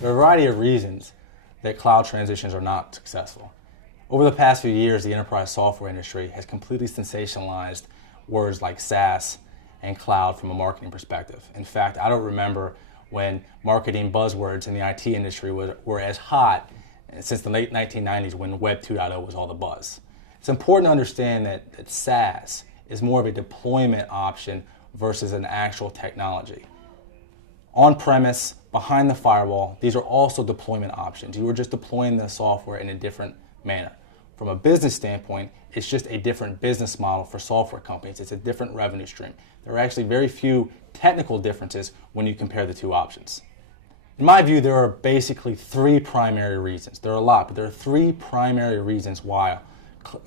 There are a variety of reasons that cloud transitions are not successful. Over the past few years, the enterprise software industry has completely sensationalized words like SaaS and cloud from a marketing perspective. In fact, I don't remember when marketing buzzwords in the IT industry were as hot since the late 1990s when Web 2.0 was all the buzz. It's important to understand that SaaS is more of a deployment option versus an actual technology. On-premise, behind the firewall, these are also deployment options. You are just deploying the software in a different manner. From a business standpoint, it's just a different business model for software companies. It's a different revenue stream. There are actually very few technical differences when you compare the two options. In my view, there are basically three primary reasons. There are a lot, but there are three primary reasons why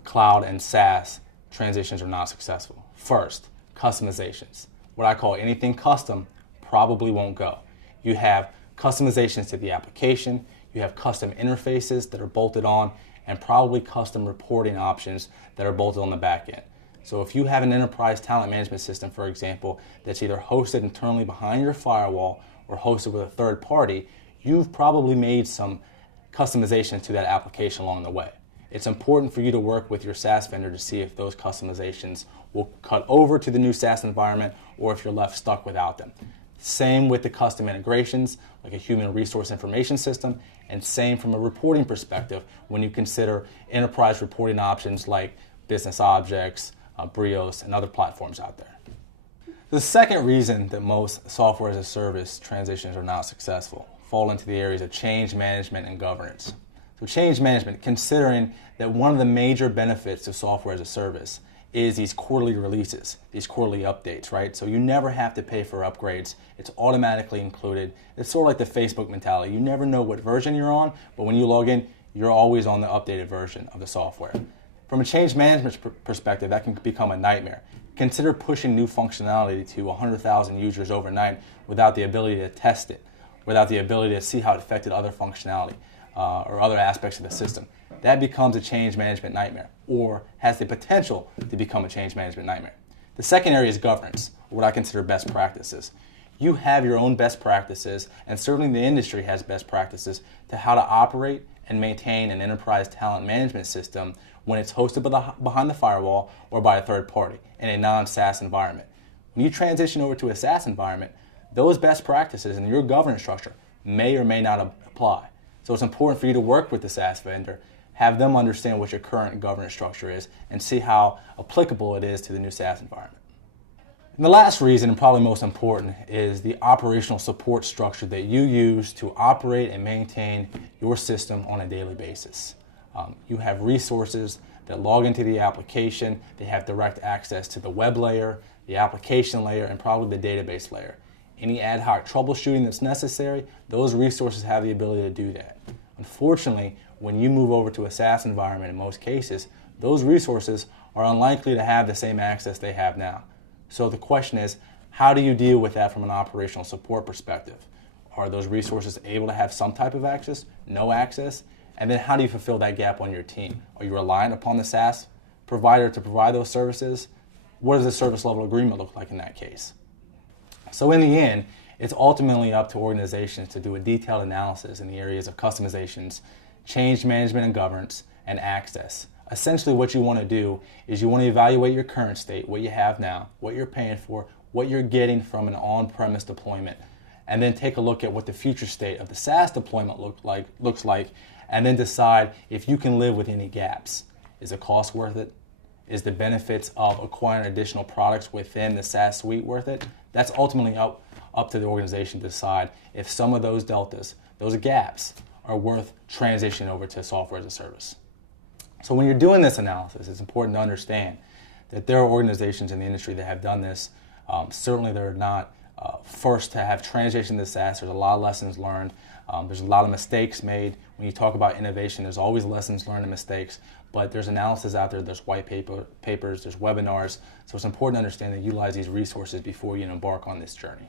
cloud and SaaS transitions are not successful. First, customizations. What I call anything custom probably won't go. You have customizations to the application, you have custom interfaces that are bolted on, and probably custom reporting options that are bolted on the back end. So if you have an enterprise talent management system, for example, that's either hosted internally behind your firewall or hosted with a third party, you've probably made some customizations to that application along the way. It's important for you to work with your SaaS vendor to see if those customizations will cut over to the new SaaS environment or if you're left stuck without them. Same with the custom integrations, like a human resource information system, and same from a reporting perspective when you consider enterprise reporting options like Business Objects, Brios, and other platforms out there. The second reason that most software as a service transitions are not successful fall into the areas of change management and governance. So change management, considering that one of the major benefits of software as a service is these quarterly releases, these quarterly updates, right? So you never have to pay for upgrades. It's automatically included. It's sort of like the Facebook mentality. You never know what version you're on, but when you log in, you're always on the updated version of the software. From a change management perspective, that can become a nightmare. Consider pushing new functionality to 100,000 users overnight without the ability to test it, without the ability to see how it affected other functionality or other aspects of the system. That becomes a change management nightmare, or has the potential to become a change management nightmare. The second area is governance, or what I consider best practices. You have your own best practices, and certainly the industry has best practices to how to operate and maintain an enterprise talent management system when it's hosted behind the firewall or by a third party in a non-SaaS environment. When you transition over to a SaaS environment, those best practices in your governance structure may or may not apply. So it's important for you to work with the SaaS vendor, have them understand what your current governance structure is, and see how applicable it is to the new SaaS environment. And the last reason, and probably most important, is the operational support structure that you use to operate and maintain your system on a daily basis. You have resources that log into the application. They have direct access to the web layer, the application layer, and probably the database layer. Any ad hoc troubleshooting that's necessary, those resources have the ability to do that. Unfortunately, when you move over to a SaaS environment, in most cases, those resources are unlikely to have the same access they have now. So the question is, how do you deal with that from an operational support perspective? Are those resources able to have some type of access, no access? And then how do you fulfill that gap on your team? Are you reliant upon the SaaS provider to provide those services? What does the service level agreement look like in that case? So in the end, it's ultimately up to organizations to do a detailed analysis in the areas of customizations, change management and governance, and access. Essentially what you want to do is you want to evaluate your current state, what you have now, what you're paying for, what you're getting from an on-premise deployment, and then take a look at what the future state of the SaaS deployment looks like, and then decide if you can live with any gaps. Is the cost worth it? Is the benefits of acquiring additional products within the SaaS suite worth it? That's ultimately up to the organization to decide if some of those deltas, those gaps, are worth transitioning over to software as a service. So when you're doing this analysis, it's important to understand that there are organizations in the industry that have done this. Certainly they're not first to have transitioned to SaaS. There's a lot of lessons learned. There's a lot of mistakes made. When you talk about innovation, there's always lessons learned and mistakes, but there's analysis out there, there's white papers, there's webinars, so it's important to understand and utilize these resources before you embark on this journey.